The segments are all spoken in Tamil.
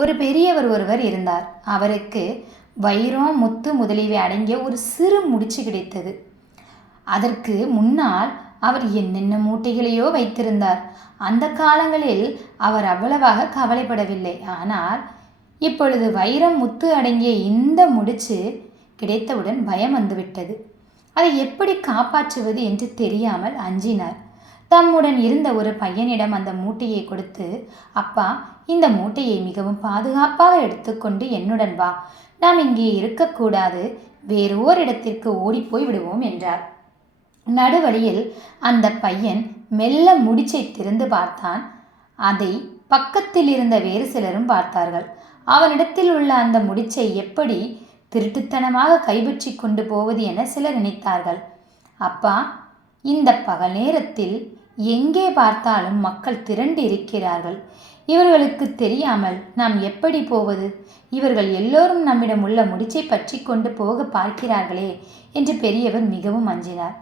ஒரு பெரியவர் ஒருவர் இருந்தார். அவருக்கு வைரம் முத்து முதலியவை அடங்கிய ஒரு சிறு முடிச்சு கிடைத்தது. அதற்கு முன்னால் அவர் என்னென்ன மூட்டைகளையோ வைத்திருந்தார். அந்த காலங்களில் அவர் அவ்வளவாக கவலைப்படவில்லை. ஆனால் இப்பொழுது வைரம் முத்து அடங்கிய இந்த முடிச்சு கிடைத்தவுடன் பயம் வந்துவிட்டது. அதை எப்படி காப்பாற்றுவது என்று தெரியாமல் அஞ்சினார். தம்முடன் இருந்த ஒரு பையனிடம் அந்த மூட்டையை கொடுத்து அப்பா இந்த மூட்டையை மிகவும் பாதுகாப்பாக எடுத்துக்கொண்டு என்னுடன் வா. நாம் இங்கே இருக்கக்கூடாது வேறோர் இடத்திற்கு ஓடிப்போய் விடுவோம் என்றார். நடுவழியில் அந்த பையன் மெல்ல முடிச்சை திறந்து பார்த்தான். அதை பக்கத்தில் இருந்த வேறு சிலரும் பார்த்தார்கள். அவனிடத்தில் உள்ள அந்த முடிச்சை எப்படி திருட்டுத்தனமாக கைப்பற்றி கொண்டு போவது என சிலர் நினைத்தார்கள். அப்பா இந்த பகல் நேரத்தில் எங்கே பார்த்தாலும் மக்கள் திரண்டு இருக்கிறார்கள். இவர்களுக்கு தெரியாமல் நாம் எப்படி போவது? இவர்கள் எல்லோரும் நம்மிடம் உள்ள முடிச்சை பற்றி கொண்டு போக பார்க்கிறார்களே என்று பெரியவர் மிகவும் அஞ்சினார்.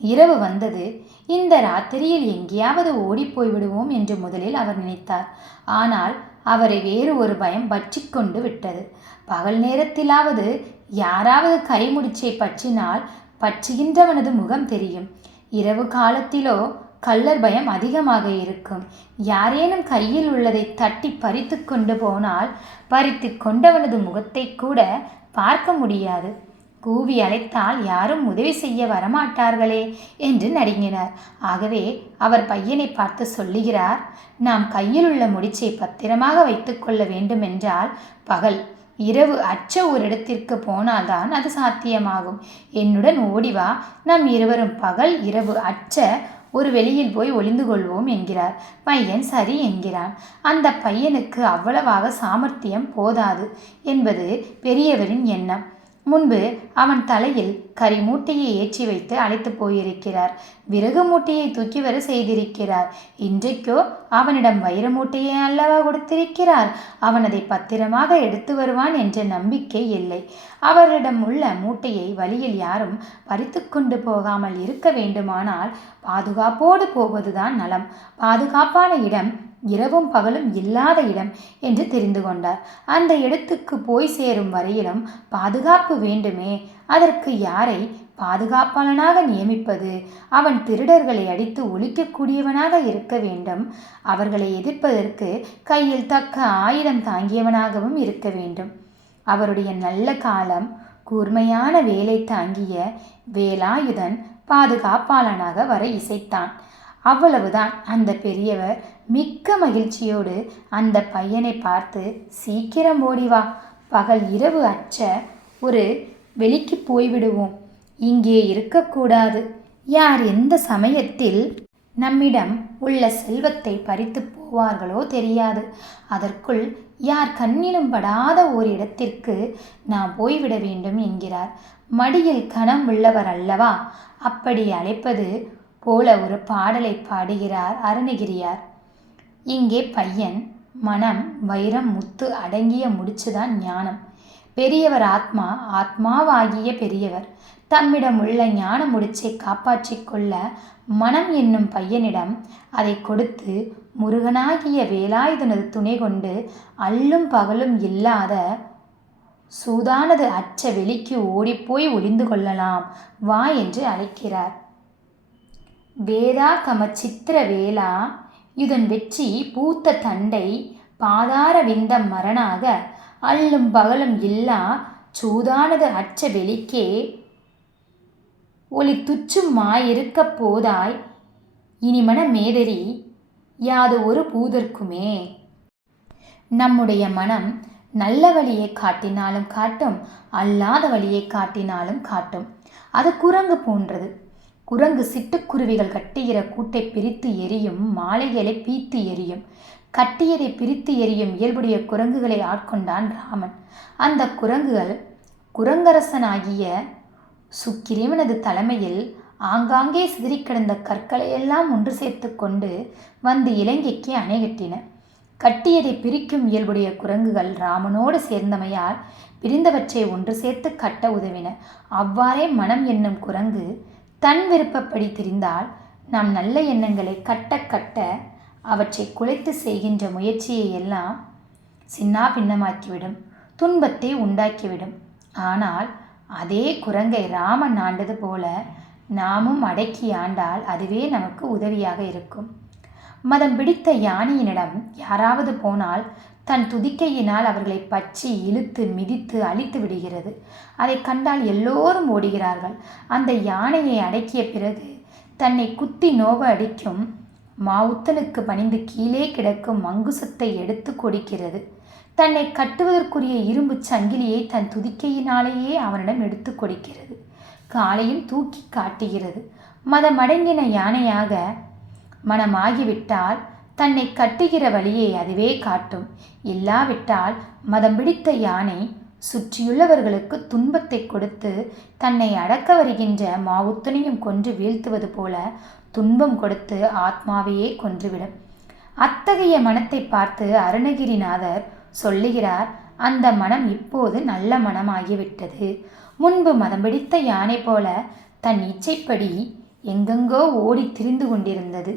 இரவு வந்தது. இந்த ராத்திரியில் எங்கேயாவது ஓடிப்போய் விடுவோம் என்று முதலில் அவர் நினைத்தார். ஆனால் அவரை வேறு ஒரு பயம் பற்றி கொண்டு விட்டது. பகல் நேரத்திலாவது யாராவது கைமுடிச்சை பற்றினால் பற்றுகின்றவனது முகம் தெரியும். இரவு காலத்திலோ கள்ளர் பயம் அதிகமாக இருக்கும். யாரேனும் கையில் உள்ளதை தட்டி பறித்து கொண்டு போனால் பறித்து கொண்டவனது முகத்தை கூட பார்க்க முடியாது. கூவி அழைத்தால் யாரும் உதவி செய்ய வரமாட்டார்களே என்று நடுங்கினார். ஆகவே அவர் பையனை பார்த்து சொல்லுகிறார் நாம் கையில் உள்ள முடிச்சை பத்திரமாக வைத்துக்கொள்ள வேண்டுமென்றால் பகல் இரவு அச்ச ஒரு இடத்திற்கு போனால்தான் அது சாத்தியமாகும். என்னுடன் ஓடிவா நாம் இருவரும் பகல் இரவு அச்ச ஒரு வெளியில் போய் ஒளிந்து கொள்வோம் என்கிறார். பையன் சரி என்கிறான். அந்த பையனுக்கு அவ்வளவாக சாமர்த்தியம் போதாது என்பது பெரியவரின் எண்ணம். முன்பு அவன் தலையில் கரி மூட்டையை ஏற்றி வைத்து அழைத்து போயிருக்கிறார். விறகு மூட்டையை தூக்கி வர செய்திருக்கிறார். இன்றைக்கோ அவனிடம் வைர மூட்டையை அல்லவா கொடுத்திருக்கிறார்? அவன் அதை பத்திரமாக எடுத்து வருவான் என்ற நம்பிக்கை இல்லை. அவரிடம் உள்ள மூட்டையை வழியில் யாரும் பறித்து கொண்டு போகாமல் இருக்க வேண்டுமானால் பாதுகாப்போடு போவதுதான் நலம். பாதுகாப்பான இடம் இரவும் பகலும் இல்லாத இடம் என்று தெரிந்து கொண்டார். அந்த இடத்துக்கு போய் சேரும் வரையிலும் பாதுகாப்பு வேண்டுமே. அதற்கு யாரை பாதுகாப்பாளனாக நியமிப்பது? அவன் திருடர்களை அடித்து ஒழிக்கக்கூடியவனாக இருக்க வேண்டும். அவர்களை எதிர்ப்பதற்கு கையில் தக்க ஆயுதம் தாங்கியவனாகவும் இருக்க வேண்டும். அவருடைய நல்ல காலம் கூர்மையான வேலை தாங்கிய வேலாயுதன் பாதுகாப்பாளனாக வர இசைத்தான். அவ்வளவுதான். அந்த பெரியவர் மிக்க மகிழ்ச்சியோடு அந்த பையனை பார்த்து சீக்கிரம் ஓடி வா. பகல் இரவு அச்ச ஒரு வெளிக்கு போய்விடுவோம். இங்கே இருக்கக்கூடாது. யார் எந்த சமயத்தில் நம்மிடம் உள்ள செல்வத்தை பறித்து போவார்களோ தெரியாது. அதற்குள் யார் கண்ணிலும் படாத ஓரிடத்திற்கு நான் போய்விட வேண்டும் என்கிறார். மடியில் கணம் உள்ளவர் அல்லவா? அப்படி அழைப்பது போல ஒரு பாடலை பாடுகிறார் அருணகிரியார். இங்கே பையன் மனம் வைரம் முத்து அடங்கிய முடிச்சுதான் ஞானம். பெரியவர் ஆத்மா ஆத்மாவாகிய பெரியவர். தம்மிடம் உள்ள ஞான முடிச்சை காப்பாற்றிக் கொள்ள மனம் என்னும் பையனிடம் அதை கொடுத்து முருகனாகிய வேலாயுதனது துணை கொண்டு அல்லும் பகலும் இல்லாத சூதானது அச்ச வெளிக்கு ஓடிப்போய் ஒளிந்து கொள்ளலாம் வா என்று அழைக்கிறார். வேதா கம சித்திர வேளா இதன் வெற்றி பூத்த தண்டை பாதார விந்தம் மரணாக அல்லும் பகலும் இல்லா சூதானது அச்ச வெளிக்கே. ஒளி துச்சுமாயிருக்க போதாய் இனிமன மேதரி யாது ஒரு பூதற்குமே நம்முடைய மனம் நல்ல வழியை காட்டினாலும் காட்டும் அல்லாத வழியை காட்டினாலும் காட்டும். அது குரங்கு போன்றது. குரங்கு சிட்டுக்குருவிகள் கட்டுகிற கூட்டை பிரித்து எரியும் மாலைகளை பீத்து எரியும் கட்டியதை பிரித்து எரியும் இயல்புடைய குரங்குகளை ஆட்கொண்டான் ராமன். அந்த குரங்குகள் குரங்கரசனாகிய சுக்கிரீவனது தலைமையில் ஆங்காங்கே சிதறி கிடந்த கற்களையெல்லாம் ஒன்று சேர்த்து கொண்டு வந்து இலங்கைக்கு அணை கட்டின கட்டியதை பிரிக்கும் இயல்புடைய குரங்குகள் ராமனோடு சேர்ந்தமையால் பிரிந்தவற்றை ஒன்று சேர்த்து கட்ட உதவின. அவ்வாறே மனம் என்னும் குரங்கு தன் விருப்பப்படி திரிந்தால் நாம் நல்ல எண்ணங்களை கட்ட கட்ட அவற்றை குலைத்து செய்கின்ற முயற்சியை எல்லாம் சின்னா பின்னமாக்கிவிடும் துன்பத்தை உண்டாக்கிவிடும். ஆனால் அதே குரங்கை ராமன் ஆண்டது போல நாமும் அடக்கி ஆண்டால் அதுவே நமக்கு உதவியாக இருக்கும். மதம் பிடித்த யானையினிடம் யாராவது போனால் தன் துதிக்கையினால் அவர்களை பற்றி இழுத்து மிதித்து அழித்து விடுகிறது. அதை கண்டால் எல்லோரும் ஓடுகிறார்கள். அந்த யானையை அடக்கிய பிறகு தன்னை குத்தி நோவ அடிக்கும் மாவுத்தனுக்கு பணிந்து கீழே கிடக்கும் மங்குசத்தை எடுத்து கொடுக்கிறது. தன்னை கட்டுவதற்குரிய இரும்பு சங்கிலியை தன் துதிக்கையினாலேயே அவனிடம் எடுத்து கொடுக்கிறது. காலையும் தூக்கி காட்டுகிறது. மதமடங்கின யானையாக மனமாகிவிட்டால் தன்னை கட்டுகிற வழியை அதுவே காட்டும். இல்லாவிட்டால் மதம் பிடித்த யானை சுற்றியுள்ளவர்களுக்கு துன்பத்தை கொடுத்து தன்னை அடக்க வருகின்ற மாவுத்தனையும் கொன்று வீழ்த்துவது போல துன்பம் கொடுத்து ஆத்மாவையே கொன்றுவிடும். அத்தகைய மனத்தை பார்த்து அருணகிரிநாதர் சொல்லுகிறார் அந்த மனம் இப்போது நல்ல மனமாகிவிட்டது. முன்பு மதம் பிடித்த யானை போல தன் இச்சைப்படி எங்கெங்கோ ஓடி திரிந்து கொண்டிருந்தது.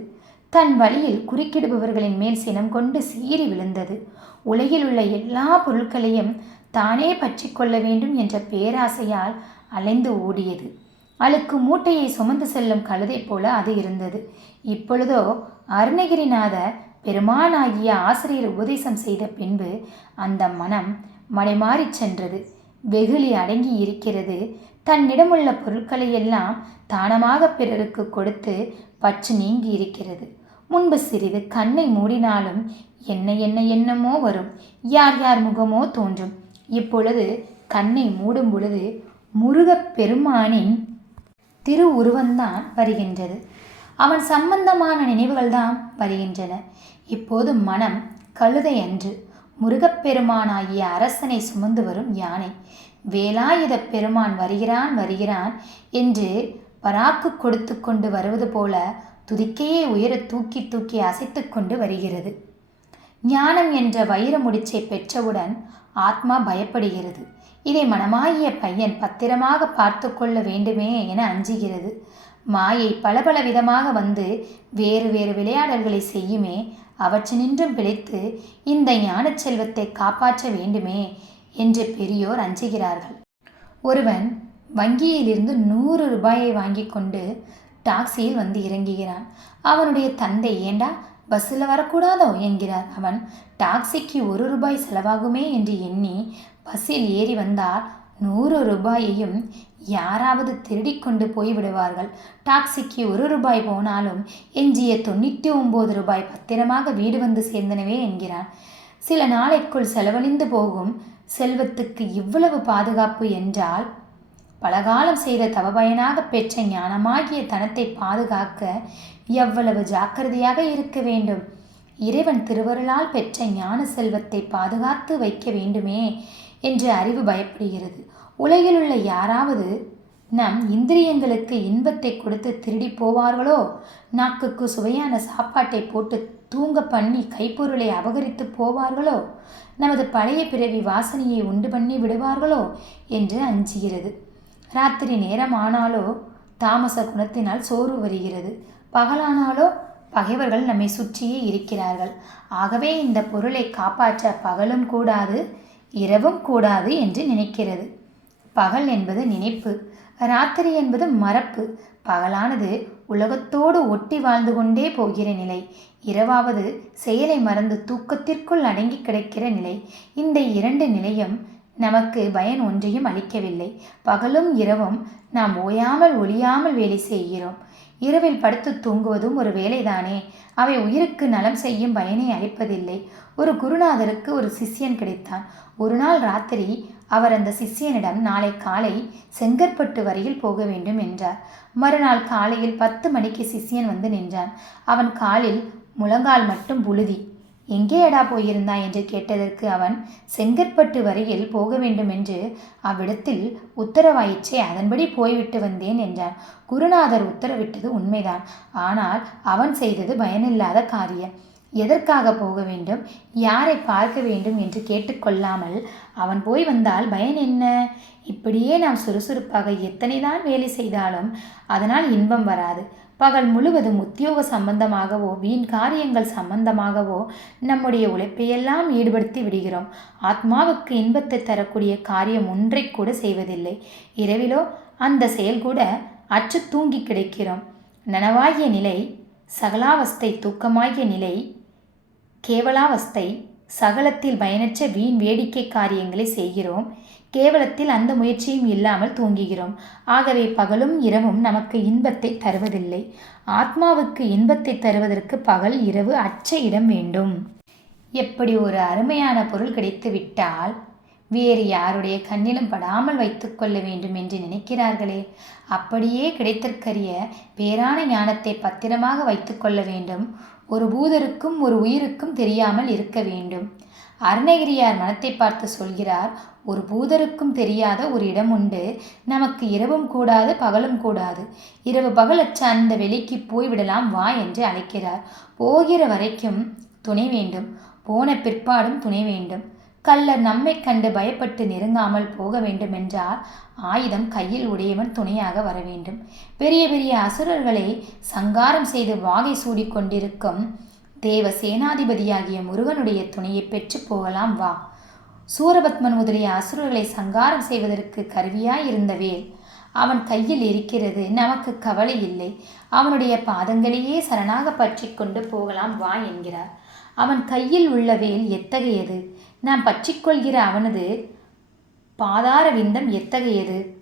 தன் வழியில் குறுக்கிடுபவர்களின் மேல் சினம் கொண்டு சீறி விழுந்தது. உலகில் உள்ள எல்லா பொருட்களையும் தானே பற்றி கொள்ள வேண்டும் என்ற பேராசையால் அலைந்து ஓடியது. அழுக்கு மூட்டையை சுமந்து செல்லும் கழுதை போல அது இருந்தது. இப்பொழுதோ அருணகிரிநாதர் பெருமானாகிய ஆசிரியர் உபதேசம் செய்த பின்பு அந்த மனம் மடைமாறிச் சென்றது. வெகுளி அடங்கி இருக்கிறது. தன்னிடமுள்ள பொருட்களை எல்லாம் தானமாக பிறருக்கு கொடுத்து பற்று நீங்கி இருக்கிறது. முன்பு சிறிது கண்ணை மூடினாலும் என்ன என்ன என்னமோ வரும். யார் யார் முகமோ தோன்றும். இப்பொழுது கண்ணை மூடும் பொழுது முருகப் பெருமானின் திரு உருவந்தான் வருகின்றது. அவன் சம்பந்தமான நினைவுகள்தான் வருகின்றன. இப்போது மனம் கழுதை அன்று முருகப்பெருமானாகிய அரசனை சுமந்து வரும் யானை. வேலாயுத பெருமான் வருகிறான் வருகிறான் என்று பராக்கு கொடுத்து கொண்டு வருவது போல துதிக்கையே உயர தூக்கி தூக்கி அசைத்து கொண்டு வருகிறது. ஞானம் என்ற வைர முடிச்சை பெற்றவுடன் ஆத்மா பயப்படுகிறது. இதை மனமாகிய பையன் பத்திரமாக பார்த்து கொள்ள வேண்டுமே என அஞ்சுகிறது. மாயை பல பல விதமாக வந்து வேறு வேறு விளையாடல்களை செய்யுமே அவற்றினின்றும் பிழைத்து இந்த ஞானச் செல்வத்தை காப்பாற்ற வேண்டுமே என்று பெரியோர் அஞ்சுகிறார்கள். ஒருவன் வங்கியிலிருந்து நூறு ரூபாயை வாங்கி கொண்டு டாக்ஸியில் வந்து இறங்குகிறான். அவனுடைய தந்தை ஏண்டா பஸ்ஸில் வரக்கூடாதோ என்கிறார். அவன் டாக்ஸிக்கு ஒரு ரூபாய் செலவாகுமே என்று எண்ணி பஸ்ஸில் ஏறி வந்தால் நூறு ரூபாயையும் யாராவது திருடி கொண்டு போய் விடுவார்கள். டாக்ஸிக்கு ஒரு ரூபாய் போனாலும் எஞ்சிய தொண்ணூற்றி ஒம்பது ரூபாய் பத்திரமாக வீடு வந்து சேர்ந்தனவே என்கிறான். சில நாளைக்குள் செலவழிந்து போகும் செல்வத்துக்கு இவ்வளவு பாதுகாப்பு என்றால் பலகாலம் செய்த தவபயனாக பெற்ற ஞானமாகிய தனத்தை பாதுகாக்க எவ்வளவு ஜாக்கிரதையாக இருக்க வேண்டும்? இறைவன் திருவருளால் பெற்ற ஞான செல்வத்தை பாதுகாத்து வைக்க வேண்டுமே என்று அறிவு பயப்படுகிறது. உலகில் உள்ள யாராவது நம் இந்திரியங்களுக்கு இன்பத்தை கொடுத்து திருடி போவார்களோ? நாக்குக்கு சுவையான சாப்பாட்டை போட்டு தூங்க பண்ணி கைப்பொருளை அபகரித்து போவார்களோ? நமது பழைய பிறவி வாசனையை உண்டு பண்ணி விடுவார்களோ? என்று அஞ்சுகிறது. ராத்திரி நேரம் ஆனாலோ தாமச குணத்தினால் சோறு வருகிறது. பகலானாலோ பகைவர்கள் நம்மை சுற்றியே இருக்கிறார்கள். ஆகவே இந்த பொருளை காப்பாற்ற பகலும் கூடாது இரவும் கூடாது என்று நினைக்கிறது. பகல் என்பது நினைப்பு ராத்திரி என்பது மறப்பு. பகலானது உலகத்தோடு ஒட்டி வாழ்ந்து கொண்டே போகிற நிலை. இரவாவது செயலை மறந்து தூக்கத்திற்குள் அடங்கி கிடக்கிற நிலை. இந்த இரண்டு நிலையும் நமக்கு பயன் ஒன்றையும் அளிக்கவில்லை. பகலும் இரவும் நாம் ஓயாமல் ஒளியாமல் வேலை செய்கிறோம். இரவில் படுத்து தூங்குவதும் ஒரு வேலைதானே. அவை உயிருக்கு நலம் செய்யும் பயனை அளிப்பதில்லை. ஒரு குருநாதருக்கு ஒரு சிஷ்யன் கிடைத்தான். ஒரு நாள் ராத்திரி அவர் அந்த சிஷ்யனிடம் நாளை காலை செங்கற்பட்டு வரையில் போக வேண்டும் என்றார். மறுநாள் காலையில் பத்து மணிக்கு சிஷ்யன் வந்து நின்றான். அவன் காலில் முழங்கால் மட்டும் புழுதி எங்கேயடா போயிருந்தாய் என்று கேட்டதற்கு அவன் செங்கற்பட்டு வரையில் போக வேண்டும் என்று அவ்விடத்தில் உத்தரவாயிற்றே அதன்படி போய்விட்டு வந்தேன் என்றான். குருநாதர் உத்தரவிட்டது உண்மைதான். ஆனால் அவன் செய்தது பயனில்லாத காரியம். எதற்காக போக வேண்டும்? யாரை பார்க்க வேண்டும் என்று கேட்டுக்கொள்ளாமல் அவன் போய் வந்தால் பயன் என்ன? இப்படியே நாம் சுறுசுறுப்பாக எத்தனைதான் வேலை செய்தாலும் அதனால் இன்பம் வராது. பகல் முழுவதும் உத்தியோக சம்பந்தமாகவோ வீண் காரியங்கள் சம்பந்தமாகவோ நம்முடைய உழைப்பையெல்லாம் ஈடுபடுத்தி விடுகிறோம். ஆத்மாவுக்கு இன்பத்தை தரக்கூடிய காரியம் ஒன்றை கூட செய்வதில்லை. இரவிலோ அந்த செயல் கூட அச்சு தூங்கி கிடைக்கிறோம். நனவாகிய நிலை சகலாவஸ்தை தூக்கமாகிய நிலை கேவலாவஸ்தை சகலத்தில் பயனற்ற வீண் வேடிக்கை காரியங்களை செய்கிறோம். கேவலத்தில் அந்த முயற்சியும் இல்லாமல் தூங்குகிறோம். ஆகவே பகலும் இரவும் நமக்கு இன்பத்தை தருவதில்லை. ஆத்மாவுக்கு இன்பத்தை தருவதற்கு பகல் இரவு அச்ச இடம் வேண்டும். எப்படி ஒரு அருமையான பொருள் கிடைத்து விட்டால் வேறு யாருடைய கண்ணிலும் படாமல் வைத்துக்கொள்ள வேண்டும் என்று நினைக்கிறார்களே. அப்படியே கிடைத்தற்கரிய பேரான ஞானத்தை பத்திரமாக வைத்துக்கொள்ள வேண்டும். ஒரு பூதருக்கும் ஒரு உயிருக்கும் தெரியாமல் இருக்க வேண்டும். அருணகிரியார் மனத்தை பார்த்து சொல்கிறார் ஒரு பூதருக்கும் தெரியாத ஒரு இடம் உண்டு. நமக்கு இரவும் கூடாது பகலும் கூடாது. இரவு பகலச்ச அந்த வெளிக்கு போய்விடலாம் வா என்று அழைக்கிறார். போகிற வரைக்கும் துணை வேண்டும். போன பிற்பாடும் துணை வேண்டும். கள்ளர் நம்மை கண்டு பயப்பட்டு நெருங்காமல் போக வேண்டுமென்றால் ஆயுதம் கையில் உடையவன் துணையாக வர வேண்டும். பெரிய பெரிய அசுரர்களை சங்காரம் செய்து வாகை சூடிக் கொண்டிருக்கும் தேவ சேனாதிபதியாகிய முருகனுடைய துணையை பெற்று போகலாம் வா. சூரபத்மன் முதலிய அசுரர்களை சங்காரம் செய்வதற்கு கருவியாயிருந்த வேல் அவன் கையில் இருக்கிறது நமக்கு கவலை இல்லை. அவனுடைய பாதங்களையே சரணாக பற்றி கொண்டு போகலாம் வா என்கிறார். அவன் கையில் உள்ள வேல் எத்தகையது? நாம் பற்றிக்கொள்கிற அவனது பாதார விந்தம் எத்தகையது?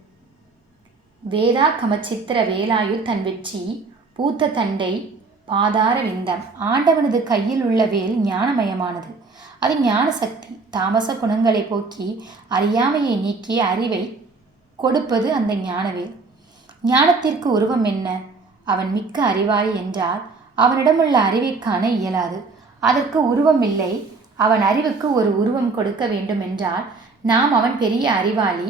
வேதா கமச்சித்திர வேலாயு தன் வெற்றி பூத்த தண்டை பாதார விந்தம் ஆண்டவனது கையில் உள்ள வேல் ஞானமயமானது. அது ஞான சக்தி தாமச குணங்களை போக்கி அறியாமையை நீக்கி அறிவை கொடுப்பது அந்த ஞானவேல். ஞானத்திற்கு உருவம் என்ன? அவன் மிக்க அறிவாளி என்றால் அவனிடமுள்ள அறிவை காண இயலாது. அதற்கு உருவம் இல்லை. அவன் அறிவுக்கு ஒரு உருவம் கொடுக்க வேண்டுமென்றால் நாம் அவன் பெரிய அறிவாளி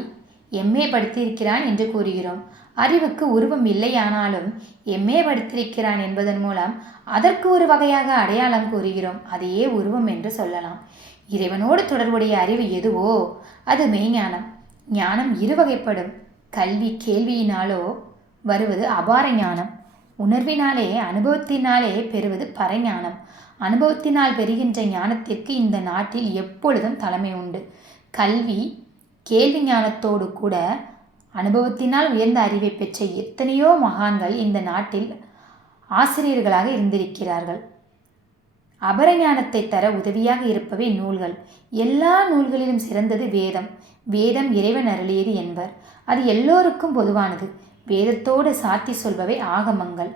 எம்ஏ படித்திருக்கிறான் என்று கூறுகிறோம். அறிவுக்கு உருவம் இல்லையானாலும் எம்ஏ படித்திருக்கிறான் என்பதன் மூலம் அதற்கு ஒரு வகையாக அடையாளம் கூறுகிறோம். அதையே உருவம் என்று சொல்லலாம். இறைவனோடு தொடர்புடைய அறிவு எதுவோ அது மெய்ஞானம். ஞானம் இரு வகைப்படும் கல்வி கேள்வியினாலோ வருவது அபார ஞானம். உணர்வினாலே அனுபவத்தினாலே பெறுவது பரஞானம். அனுபவத்தினால் பெறுகின்ற ஞானத்திற்கு இந்த நாட்டில் எப்பொழுதும் தலைமை உண்டு. கல்வி கேள்வி ஞானத்தோடு கூட அனுபவத்தினால் உயர்ந்த அறிவை பெற்ற எத்தனையோ மகான்கள் இந்த நாட்டில் ஆசிரியர்களாக இருந்திருக்கிறார்கள். அபரஞானத்தை தர உதவியாக இருப்பவை நூல்கள். எல்லா நூல்களிலும் சிறந்தது வேதம். வேதம் இறைவன் அருளியது என்பர். அது எல்லோருக்கும் பொதுவானது. வேதத்தோடு சாத்தி சொல்பவை ஆகமங்கள்.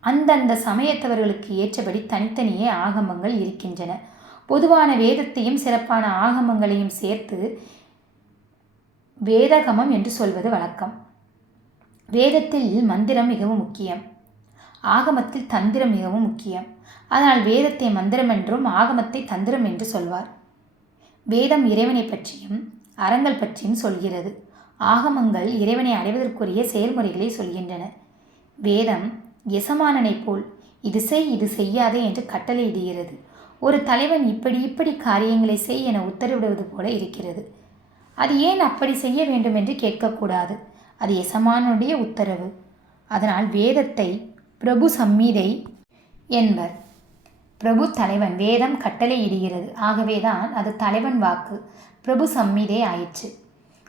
அந்தந்த சமயத்தவர்களுக்கு ஏற்றபடி தனித்தனியே ஆகமங்கள் இருக்கின்றன. பொதுவான வேதத்தையும் சிறப்பான ஆகமங்களையும் சேர்த்து வேதகமம் என்று சொல்வது வழக்கம். வேதத்தில் மந்திரம் மிகவும் முக்கியம். ஆகமத்தில் தந்திரம் மிகவும் முக்கியம். அதனால் வேதத்தை மந்திரம் என்றும் ஆகமத்தை தந்திரம் என்று சொல்வார். வேதம் இறைவனை பற்றியும் அறங்கள் பற்றியும் சொல்கிறது. ஆகமங்கள் இறைவனை அடைவதற்குரிய செயல்முறைகளை சொல்கின்றன. வேதம் எசமானனைப் போல் இது செய் இது செய்யாதே என்று கட்டளையிடுகிறது ஒரு தலைவன் இப்படி இப்படி காரியங்களை செய் என உத்தரவிடுவது போல இருக்கிறது. அது ஏன் அப்படி செய்ய வேண்டும் என்று கேட்கக்கூடாது. அது எசமானுடைய உத்தரவு. அதனால் வேதத்தை பிரபு சம்மீதை என்பர். பிரபு தலைவன் வேதம் கட்டளையிடுகிறது ஆகவேதான் அது தலைவன் வாக்கு. பிரபு சம்மீதே ஆயிற்று.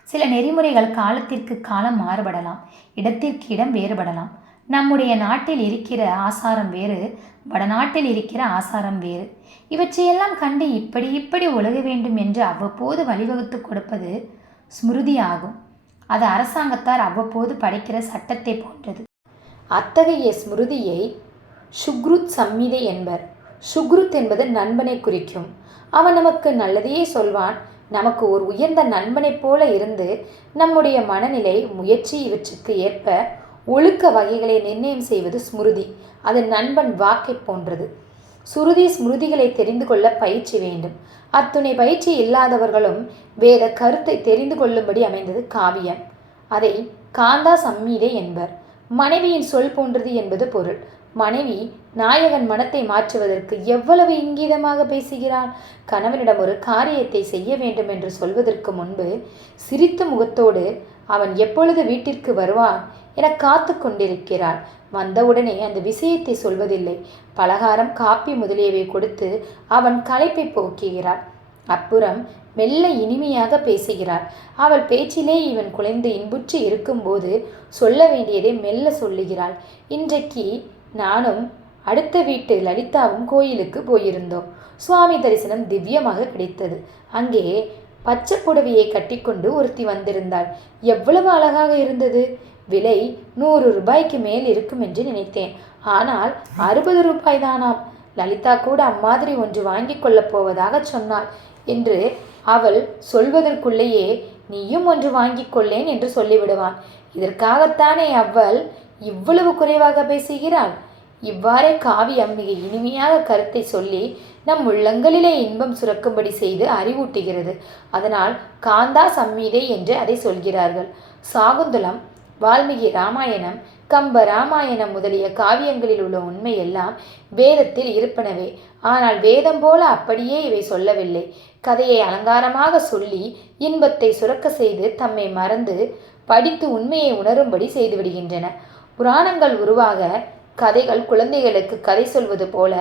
சில நெறிமுறைகள் காலத்திற்கு காலம் மாறுபடலாம். இடத்திற்கு இடம் வேறுபடலாம். நம்முடைய நாட்டில் இருக்கிற ஆசாரம் வேறு வடநாட்டில் இருக்கிற ஆசாரம் வேறு. இவற்றையெல்லாம் கண்டு இப்படி இப்படி ஒழுக வேண்டும் என்று அவ்வப்போது வழிவகுத்து கொடுப்பது ஸ்மிருதி ஆகும். அது அரசாங்கத்தார் அவ்வப்போது படைக்கிற சட்டத்தை போன்றது. அத்தகைய ஸ்மிருதியை சுக்ருத் சம்மிதை என்பர். சுக்ருத் என்பது நண்பனை குறிக்கும். அவன் நமக்கு நல்லதையே சொல்வான். நமக்கு ஒரு உயர்ந்த நண்பனைப் போல இருந்து நம்முடைய மனநிலை முயற்சி இவற்றுக்கு ஏற்ப ஒழுக்க வகைகளை நிர்ணயம் செய்வது ஸ்மிருதி. அது நண்பன் வாக்கை போன்றது. சுருதி ஸ்மிருதிகளை தெரிந்து கொள்ள பயிற்சி வேண்டும். அத்துணை பயிற்சி இல்லாதவர்களும் வேத கருத்தை தெரிந்து கொள்ளும்படி அமைந்தது காவியம். அதை காந்தா சம்மீதே என்பர். மனைவியின் சொல் போன்றது என்பது பொருள். மனைவி நாயகன் மனத்தை மாற்றுவதற்கு எவ்வளவு இங்கீதமாக பேசுகிறாள்? கணவனிடம் ஒரு காரியத்தை செய்ய வேண்டும் என்று சொல்வதற்கு முன்பு சிரித்த முகத்தோடு அவன் எப்பொழுது வீட்டிற்கு வருவான்? என காத்து கொண்டிருக்கிறாள். வந்தவுடனே அந்த விஷயத்தை சொல்வதில்லை. பலகாரம் காப்பி முதலியவை கொடுத்து அவன் களைப்பை போக்குகிறாள். அப்புறம் மெல்ல இனிமையாக பேசுகிறாள். அவள் பேச்சிலே இவன் குலைந்து இன்புற்று இருக்கும்போது சொல்ல வேண்டியதை மெல்ல சொல்லுகிறாள். இன்றைக்கு நானும் அடுத்த வீட்டு லலிதாவும் கோயிலுக்கு போயிருந்தோம். சுவாமி தரிசனம் திவ்யமாக கிடைத்தது. அங்கே பச்சை புடவையை கட்டிக்கொண்டு ஒருத்தி வந்திருந்தாள். எவ்வளவு அழகாக இருந்தது! விலை நூறு ரூபாய்க்கு மேல் இருக்கும் என்று நினைத்தேன். ஆனால் அறுபது ரூபாய் தானாம் லலிதா கூட அம்மாதிரி ஒன்று வாங்கி கொள்ளப் போவதாக சொன்னாள் என்று அவள் சொல்வதற்குள்ளேயே நீயும் ஒன்று வாங்கிக் கொள்ளேன் என்று சொல்லிவிடுவான். இதற்காகத்தானே அவள் இவ்வளவு குறைவாக பேசுகிறாள்? இவ்வாறே காவியம் மிக இனிமையாக கருத்தை சொல்லி நம் உள்ளங்களிலே இன்பம் சுரக்கும்படி செய்து அறிவூட்டுகிறது. அதனால் காந்தா சம்மீதை என்று அதை சொல்கிறார்கள். சாகுந்தலம் வால்மீகி ராமாயணம் கம்ப ராமாயணம் முதலிய காவியங்களில் உள்ள உண்மை எல்லாம் வேதத்தில் இருப்பனவே. ஆனால் வேதம் போல அப்படியே இவை சொல்லவில்லை. கதையை அலங்காரமாக சொல்லி இன்பத்தை சுரக்க செய்து தம்மை மறந்து படித்து உண்மையை உணரும்படி செய்துவிடுகின்றன புராணங்கள் உருவாக கதைகள் குழந்தைகளுக்கு கதை சொல்வது போல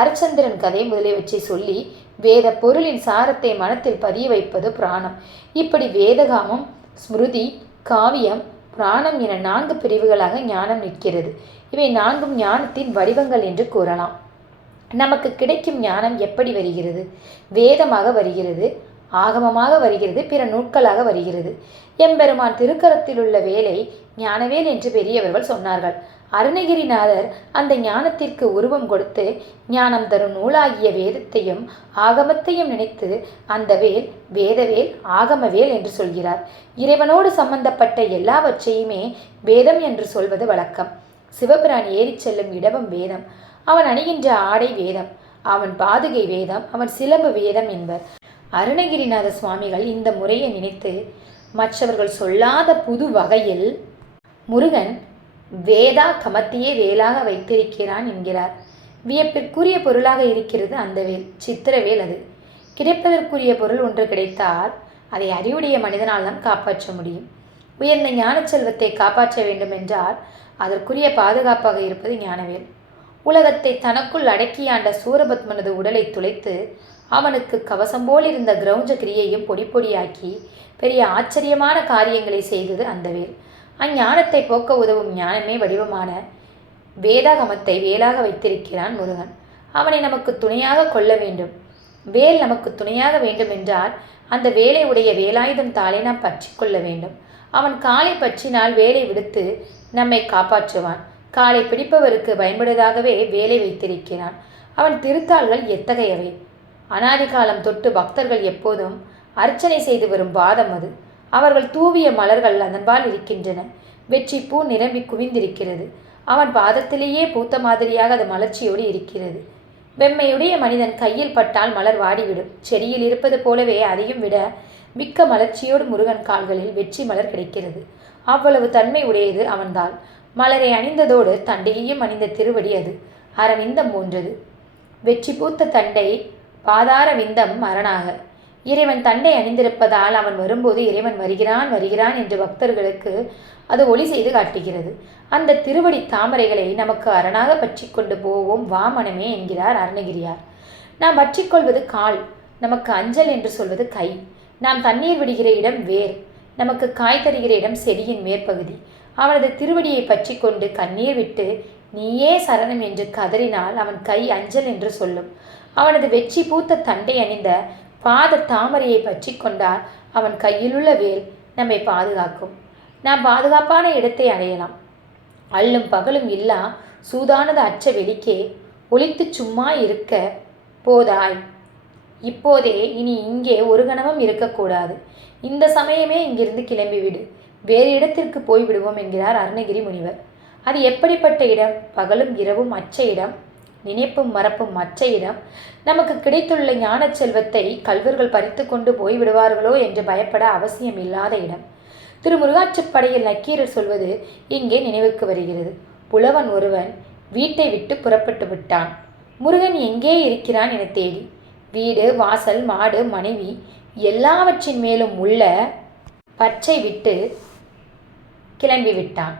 அரிச்சந்திரன் கதை முதலியவற்றை சொல்லி வேத பொருளின் சாரத்தை மனத்தில் பதிய வைப்பது புராணம். இப்படி வேதகாமம் ஸ்மிருதி காவியம் புராணம் என நான்கு பிரிவுகளாக ஞானம் நிற்கிறது. இவை நான்கும் ஞானத்தின் வடிவங்கள் என்று கூறலாம். நமக்கு கிடைக்கும் ஞானம் எப்படி வருகிறது? வேதமாக வருகிறது ஆகமமாக வருகிறது பிற நூட்களாக வருகிறது. எம்பெருமான் திருக்கரத்தில் உள்ள வேலை ஞானவேல் என்று பெரியவர்கள் சொன்னார்கள். அருணகிரிநாதர் அந்த ஞானத்திற்கு உருவம் கொடுத்து ஞானம் தரும் நூலாகிய வேதத்தையும் ஆகமத்தையும் நினைத்து அந்த வேல் வேதவேல் ஆகமவேல் என்று சொல்கிறார். இறைவனோடு சம்பந்தப்பட்ட எல்லாவற்றையுமே வேதம் என்று சொல்வது வழக்கம். சிவபிரான் ஏறிச் செல்லும் இடமும் வேதம். அவன் அணிகின்ற ஆடை வேதம். அவன் பாதுகை வேதம். அவன் சிலம்பு வேதம் என்பர். அருணகிரிநாத சுவாமிகள் இந்த முறையை நினைத்து மற்றவர்கள் சொல்லாத புது வகையில் முருகன் வேதா கமத்தையே வேலாக வைத்திருக்கிறான் என்கிறார். வியப்பிற்குரிய பொருளாக இருக்கிறது அந்த வேல் சித்திரவேல் அது. கிடைப்பதற்குரிய பொருள் ஒன்று கிடைத்தால் அதை அறிவுடைய மனிதனால் தான் காப்பாற்ற முடியும். உயர்ந்த ஞான செல்வத்தை காப்பாற்ற வேண்டுமென்றால் அதற்குரிய பாதுகாப்பாக இருப்பது ஞானவேல். உலகத்தை தனக்குள் அடக்கியாண்ட சூரபத்மனது உடலை துளைத்து அவனுக்கு கவசம் போல் இருந்த கிரௌஞ்ச கிரியையும் பொடி பொடியாக்கி பெரிய ஆச்சரியமான காரியங்களை செய்தது அந்த வேல். அஞ்ஞானத்தை போக்க உதவும் ஞானமே வடிவமான வேதாகமத்தை வேலாக வைத்திருக்கிறான் முருகன். அவனை நமக்கு துணையாக கொள்ள வேண்டும். வேல் நமக்கு துணையாக வேண்டும் என்றால் அந்த வேலை உடைய வேலாயுதம் தாளை நாம் பற்றி கொள்ள வேண்டும். அவன் காலை பற்றினால் வேலை விடுத்து நம்மை காப்பாற்றுவான். காலை பிடிப்பவருக்கு பயன்படுவதாகவே வேலை வைத்திருக்கிறான். அவன் திருத்தாள்கள் எத்தகையவை? அனாதி காலம் தொட்டு பக்தர்கள் எப்போதும் அர்ச்சனை செய்து வரும் பாதம் அது. அவர்கள் தூவிய மலர்கள் அதன்பால் இருக்கின்றன. வெற்றி பூ நிரம்பி குவிந்திருக்கிறது. அவன் பாதத்திலேயே பூத்த மாதிரியாக அது மலர்ச்சியோடு இருக்கிறது. வெம்மையுடைய மனிதன் கையில் பட்டால் மலர் வாடிவிடும். செடியில் இருப்பது போலவே அதையும் விட மிக்க மலர்ச்சியோடு முருகன் கால்களில் வெற்றி மலர் கிடைக்கிறது. அவ்வளவு தன்மை உடையது அவன்தான். மலரை அணிந்ததோடு தண்டையையும் அணிந்த திருவடி அது. அரவிந்தம் போன்றது. வெற்றி பூத்த தண்டை பாதார விந்தம் மரணாக இறைவன் தண்டை அணிந்திருப்பதால் அவன் வரும்போது இறைவன் வருகிறான் வருகிறான் என்று பக்தர்களுக்கு அது ஒளி செய்து காட்டுகிறது. அந்த திருவடி தாமரைகளை நமக்கு அரணாக பற்றி கொண்டு போவோம் வா மனமே என்கிறார் அருணகிரியார். நாம் பற்றிக்கொள்வது கால் நமக்கு அஞ்சல் என்று சொல்வது கை. நாம் தண்ணீர் விடுகிற இடம் வேர் நமக்கு காய் தருகிற இடம் செடியின் மேற்பகுதி. அவனது திருவடியை பற்றி கொண்டு கண்ணீர் விட்டு நீயே சரணம் என்று கதறினால் அவன் கை அஞ்சல் என்று சொல்லும். அவனது வெற்றி பூத்த தண்டை அணிந்த பாத தாமரையை பற்றி கொண்டால் அவன் கையிலுள்ள வேல் நம்மை பாதுகாக்கும். நாம் பாதுகாப்பான இடத்தை அடையலாம். அள்ளும் பகலும் இல்லா சூதானது அச்ச வெளிக்கே ஒளித்து சும்மா இருக்க போதாய். இப்போதே இனி இங்கே ஒரு கணமும் இருக்கக்கூடாது. இந்த சமயமே இங்கிருந்து கிளம்பிவிடு. வேறு இடத்திற்கு போய்விடுவோம் என்கிறார் அருணகிரி முனிவர். அது எப்படிப்பட்ட இடம்? பகலும் இரவும் அச்ச இடம். நினைப்பும் மறப்பும் மற்ற இடம். நமக்கு கிடைத்துள்ள ஞான செல்வத்தை கல்வர்கள் பறித்து கொண்டு போய்விடுவார்களோ என்று பயப்பட அவசியம் இல்லாத இடம். திரு முருகாற்றுப்படையில் நக்கீரர் சொல்வது இங்கே நினைவுக்கு வருகிறது. புலவன் ஒருவன் வீட்டை விட்டு புறப்பட்டு விட்டான். முருகன் எங்கே இருக்கிறான் என தேடி. வீடு வாசல் மாடு மனைவி எல்லாவற்றின் மேலும் உள்ள பச்சை விட்டு கிளம்பி விட்டான்.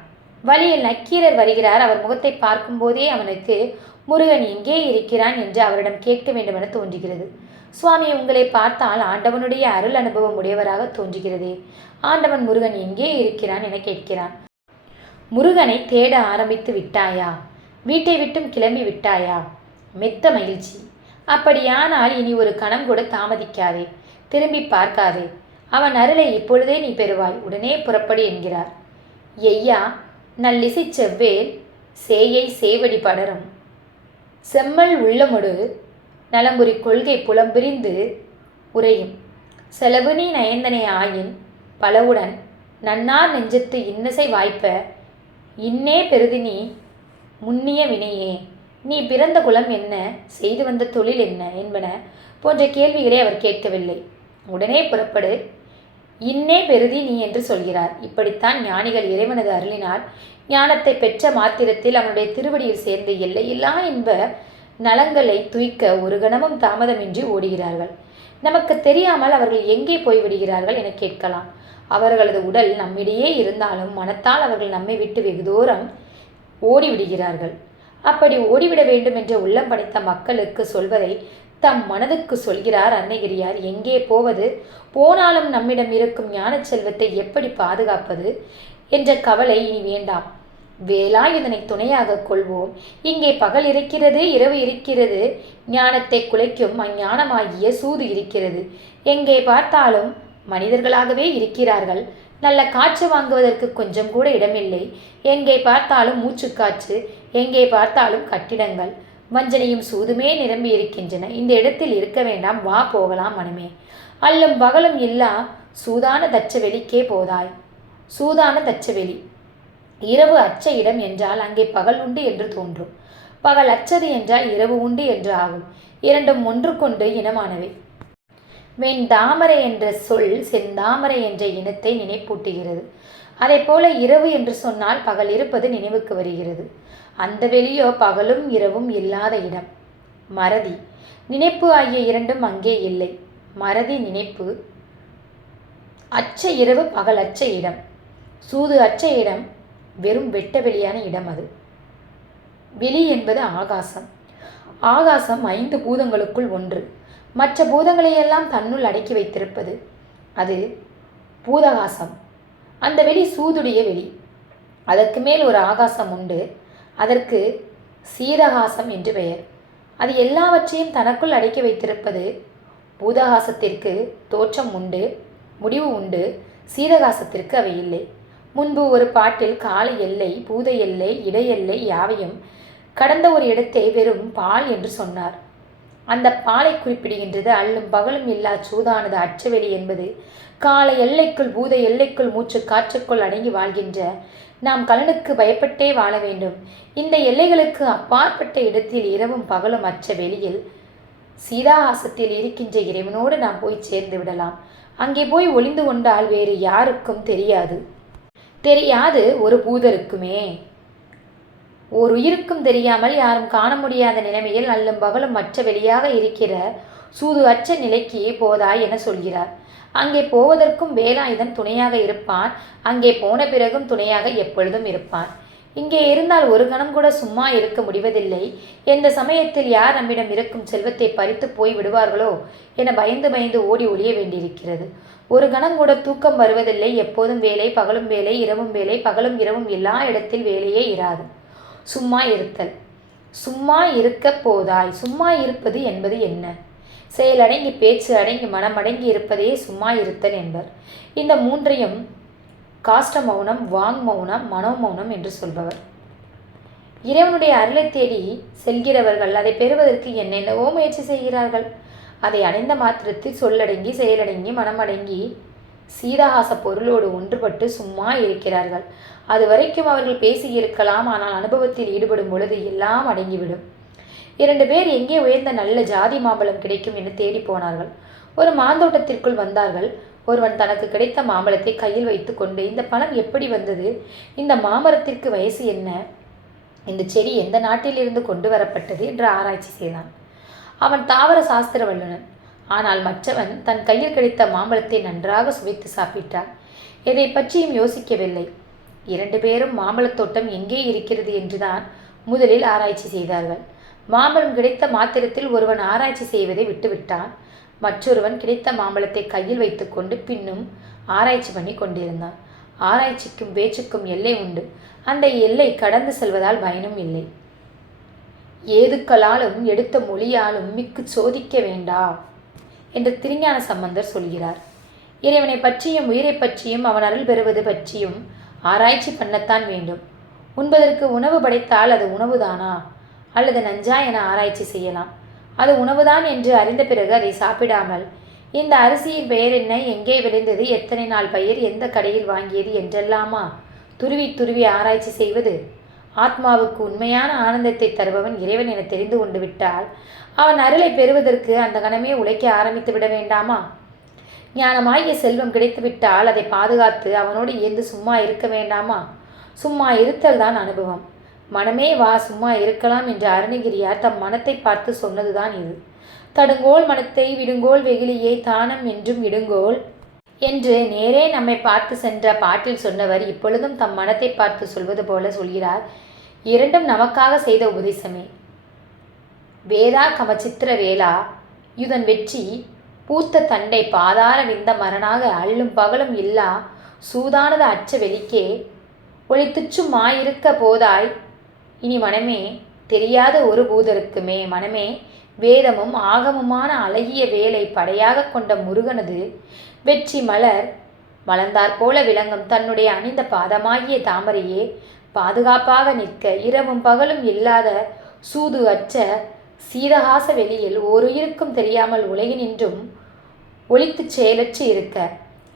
வழியில் நக்கீரர் வருகிறார். அவர் முகத்தை பார்க்கும்போதே அவனுக்கு முருகன் எங்கே இருக்கிறான் என்று அவரிடம் கேட்க வேண்டுமென தோன்றுகிறது. சுவாமி உங்களை பார்த்தால் ஆண்டவனுடைய அருள் அனுபவம் உடையவராக தோன்றுகிறதே. ஆண்டவன் முருகன் எங்கே இருக்கிறான் என கேட்கிறான். முருகனை தேட ஆரம்பித்து விட்டாயா? வீட்டை விட்டும் கிளம்பி விட்டாயா? மெத்த மகிழ்ச்சி. அப்படியானால் இனி ஒரு கணம் கூட தாமதிக்காதே. திரும்பி பார்க்காதே. அவன் அருளை இப்பொழுதே நீ பெறுவாய். உடனே புறப்படு என்கிறார். ஐயா நல்லிசை செவ்வேல் சேயை சேவடி படரும். செம்மல் உள்ளமொடு நலம்புரி கொள்கை புலம்பிரிந்து உரையும் செலவு நீ நயந்தனை ஆயின் பலவுடன் நன்னார் நெஞ்சத்து இன்னசை வாய்ப்ப இன்னே பெருதி நீ முன்னிய வினையே. நீ பிறந்த குலம் என்ன? செய்து வந்த தொழில் என்ன? என்பன போன்ற கேள்விகளை அவர் கேட்கவில்லை. உடனே புறப்படு. இன்னே பெருதி நீ என்று சொல்கிறார். இப்படித்தான் ஞானிகள் இறைவனது அருளினால் ஞானத்தை பெற்ற மாத்திரத்தில் அவனுடைய திருவடியில் சேர்ந்த எல்லையில்லா என்ப நலங்களை துய்க்க ஒரு கணமும் தாமதமின்றி ஓடுகிறார்கள். நமக்கு தெரியாமல் அவர்கள் எங்கே போய்விடுகிறார்கள் என கேட்கலாம். அவர்களது உடல் நம்மிடையே இருந்தாலும் மனத்தால் அவர்கள் நம்மை விட்டு வெகு தூரம் ஓடிவிடுகிறார்கள். அப்படி ஓடிவிட வேண்டும் என்ற உள்ளம் படைத்த மக்களுக்கு சொல்வதை தம் மனதுக்கு சொல்கிறார் அன்னைகிரியார் எங்கே போவது? போனாலும் நம்மிடம் இருக்கும் ஞான செல்வத்தை எப்படி பாதுகாப்பது? என்ற கவலை இனி வேண்டாம். வேளா இதனை துணையாக கொள்வோம். இங்கே பகல் இருக்கிறது இரவு இருக்கிறது. ஞானத்தை குலைக்கும் அஞ்ஞானமாகிய சூது இருக்கிறது. எங்கே பார்த்தாலும் மனிதர்களாகவே இருக்கிறார்கள். நல்ல காற்று வாங்குவதற்கு கொஞ்சம் கூட இடமில்லை. எங்கே பார்த்தாலும் மூச்சுக்காற்று. எங்கே பார்த்தாலும் கட்டிடங்கள். வஞ்சனையும் சூதுமே நிரம்பி இருக்கின்றன. இந்த இடத்தில் இருக்க வேண்டாம் வா போகலாம் மனமே. அல்லும் பகலும் இல்லா சூதான தச்சவெளிக்கே போதாய். சூதான தச்சவெளி. இரவு அச்ச இடம் என்றால் அங்கே பகல் உண்டு என்று தோன்றும். பகல் அச்சது என்றால் இரவு உண்டு என்று ஆகும். இரண்டும் ஒன்றுக்கொண்டு இனமானவை. வெண்தாமரை என்ற சொல் செந்தாமரை என்ற இனத்தை நினைப்பூட்டுகிறது. அதே போல இரவு என்று சொன்னால் பகல் இருப்பது நினைவுக்கு வருகிறது. அந்த வெளியோ பகலும் இரவும் இல்லாத இடம். மறதி. நினைப்பு ஆகிய இரண்டும் அங்கே இல்லை. மறதி நினைப்பு. அச்ச இரவு பகல் அச்ச இடம். சூது அச்ச இடம் வெறும் வெட்ட வெளியான இடம் அது. வெளி என்பது ஆகாசம். ஆகாசம் ஐந்து பூதங்களுக்குள் ஒன்று. மற்ற பூதங்களையெல்லாம் தன்னுள் அடக்கி வைத்திருப்பது. அது பூதகாசம். அந்த வெளி சூதுடைய வெளி. அதற்கு மேல் ஒரு ஆகாசம் உண்டு. அதற்கு சீதகாசம் என்று பெயர். அது எல்லாவற்றையும் தனக்குள் அடக்கி வைத்திருப்பது பூதகாசத்திற்கு தோற்றம் உண்டு முடிவு உண்டு சீதகாசத்திற்கு அவை இல்லை. முன்பு ஒரு பாட்டில் கால எல்லை பூத எல்லை இட எல்லை யாவையும் கடந்த ஒரு இடத்தை வெறும் பால் என்று சொன்னார். அந்த பாலை குறிப்பிடுகின்றது அள்ளும் பகலும் இல்லா சூதானது அச்சவெளி என்பது. கால எல்லைக்குள் பூத எல்லைக்குள் மூச்சு காற்றுக்குள் அடங்கி வாழ்கின்ற நாம் கலனுக்கு பயப்பட்டே வாழ வேண்டும். இந்த எல்லைகளுக்கு அப்பாற்பட்ட இடத்தில் இரவும் பகலும் அச்ச வெளியில் சீதாஹாசத்தில் இருக்கின்ற இறைவனோடு நாம் போய் சேர்ந்து விடலாம். அங்கே போய் ஒளிந்து கொண்டால் வேறு யாருக்கும் தெரியாது. தெரியாது ஒரு பூதருக்குமே. ஓர் உயிருக்கும் தெரியாமல் யாரும் காண முடியாத நிலைமையில் அல்லும் பகலும் மற்ற வெளியாக இருக்கிற சூது அச்ச நிலைக்கு போதாய் என சொல்கிறார். அங்கே போவதற்கும் வேலாயுதன் துணையாக இருப்பான். அங்கே போன பிறகும் துணையாக எப்பொழுதும் இருப்பான். இங்கே இருந்தால் ஒரு கணம் கூட சும்மா இருக்க முடிவதில்லை. எந்த சமயத்தில் யார் நம்மிடம் இருக்கும் செல்வத்தை பறித்து போய் விடுவார்களோ என பயந்து பயந்து ஓடி ஒளிய வேண்டியிருக்கிறது. ஒரு கணம் கூட தூக்கம் வருவதில்லை. எப்போதும் வேலை பகலும் வேலை இரவும் வேலை பகலும் இரவும் எல்லா இடத்தில் வேலையே இராது. சும்மா இருத்தல். சும்மா இருக்க போதாய். சும்மா இருப்பது என்பது என்ன? செயலடங்கி பேச்சு அடங்கி மனம் அடங்கி இருப்பதே சும்மா இருத்தல் என்பர். இந்த மூன்றையும் காஷ்ட மௌனம் வாங் மௌனம் மனோமௌனம் என்று சொல்பவர். இறைவனுடைய அருளை தேடி செல்கிறவர்கள் அதை பெறுவதற்கு என்னென்னவோ முயற்சி செய்கிறார்கள். அதை அடைந்த மாத்திரத்தில் சொல்லடங்கி செயலடங்கி மனமடங்கி சீதாகாச பொருளோடு ஒன்றுபட்டு சும்மா இருக்கிறார்கள். அது வரைக்கும் அவர்கள் பேசியிருக்கலாம் ஆனால் அனுபவத்தில் ஈடுபடும் பொழுது எல்லாம் அடங்கிவிடும். இரண்டு பேர் எங்கே உயர்ந்த நல்ல ஜாதி மாம்பழம் கிடைக்கும் என்று தேடி போனார்கள். ஒரு மாந்தோட்டத்திற்குள் வந்தார்கள். ஒருவன் தனக்கு கிடைத்த மாம்பழத்தை கையில் வைத்துக்கொண்டு இந்த பழம் எப்படி வந்தது? இந்த மாமரத்திற்கு வயசு என்ன? இந்த செடி எந்த நாட்டிலிருந்து கொண்டு வரப்பட்டது? என்று ஆராய்ச்சி செய்தான். அவன் தாவர சாஸ்திர வல்லுநன். ஆனால் மற்றவன் தன் கையில் கிடைத்த மாம்பழத்தை நன்றாக சுவைத்து சாப்பிட்டான். எதை பற்றியும் யோசிக்கவில்லை. இரண்டு பேரும் மாம்பழத்தோட்டம் எங்கே இருக்கிறது என்றுதான் முதலில் ஆராய்ச்சி செய்தார்கள். மாம்பழம் கிடைத்த மாத்திரத்தில் ஒருவன் ஆராய்ச்சி செய்வதை விட்டுவிட்டான். மற்றொருவன் கிடைத்த மாம்பழத்தை கையில் வைத்துக்கொண்டு பின்னும் ஆராய்ச்சி பண்ணி கொண்டிருந்தான். ஆராய்ச்சிக்கும் பேச்சுக்கும் எல்லை உண்டு. அந்த எல்லை கடந்து செல்வதால் பயனும் இல்லை. ஏதுக்களாலும் எடுத்த மொழியாலும் மிக்கு சோதிக்க வேண்டா என்று திருஞான சம்பந்தர் சொல்கிறார். இறைவனை பற்றியும் உயிரை பற்றியும் அவன் அருள் பெறுவது பற்றியும் ஆராய்ச்சி பண்ணத்தான் வேண்டும். உண்பதற்கு உணவு படைத்தால் அது உணவுதானா? அல்லது நஞ்சா என ஆராய்ச்சி செய்யலாம். அது உணவுதான் என்று அறிந்த பிறகு அதை சாப்பிடாமல் இந்த அரிசியின் பெயர் என்ன எங்கே விளைந்தது எத்தனை நாள் பயிர் எந்த கடையில் வாங்கியது என்றெல்லாமா துருவி துருவி ஆராய்ச்சி செய்வது? ஆத்மாவுக்கு உண்மையான ஆனந்தத்தை தருபவன் இறைவன் என தெரிந்து கொண்டு விட்டால் அவன் அருளை பெறுவதற்கு அந்த கணமே உழைக்க ஆரம்பித்து விட வேண்டாமா? ஞானமாகிய செல்வம் கிடைத்துவிட்டால் அதை பாதுகாத்து அவனோடு இயந்து சும்மா இருக்க வேண்டாமா? சும்மா இருத்தல் தான் அனுபவம். மனமே வா சும்மா இருக்கலாம் என்று அருணகிரியார் தம் மனத்தை பார்த்து சொன்னதுதான் இது. தடுங்கோல் மனத்தை விடுங்கோல் வெகுளியே தானம் என்றும் இடுங்கோல் என்று நேரே நம்மை பார்த்து சென்ற பாட்டில் சொன்னவர் இப்பொழுதும் தம் மனத்தை பார்த்து சொல்வது போல சொல்கிறார். இரண்டும் நமக்காக செய்த உபதேசமே. வேதா கமச்சித்திர வேளா யுதன் வெற்றி பூத்த தண்டை பாதார விந்த மரணாக அள்ளும் பகலும் இல்லா சூதானத அச்ச வெளிக்கே ஒளித்துச்சு மாயிருக்க போதாய் இனி மனமே தெரியாத ஒரு பூதருக்குமே மனமே வேதமும் ஆகமுமான அழகிய வேலை படையாக கொண்ட முருகனது வெற்றி மலர் மலர்ந்தாற்போல விளங்கும் தன்னுடைய அணிந்த பாதமாகிய தாமரையே பாதுகாப்பாக நிற்க இரவும் பகலும் இல்லாத சூது அச்ச சீதகாச வெளியில் ஓருயிருக்கும் தெரியாமல் உலகினின்றும் ஒளித்துச் செயலற்று இருக்க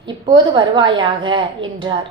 இப்போது வருவாயாக? என்றார்.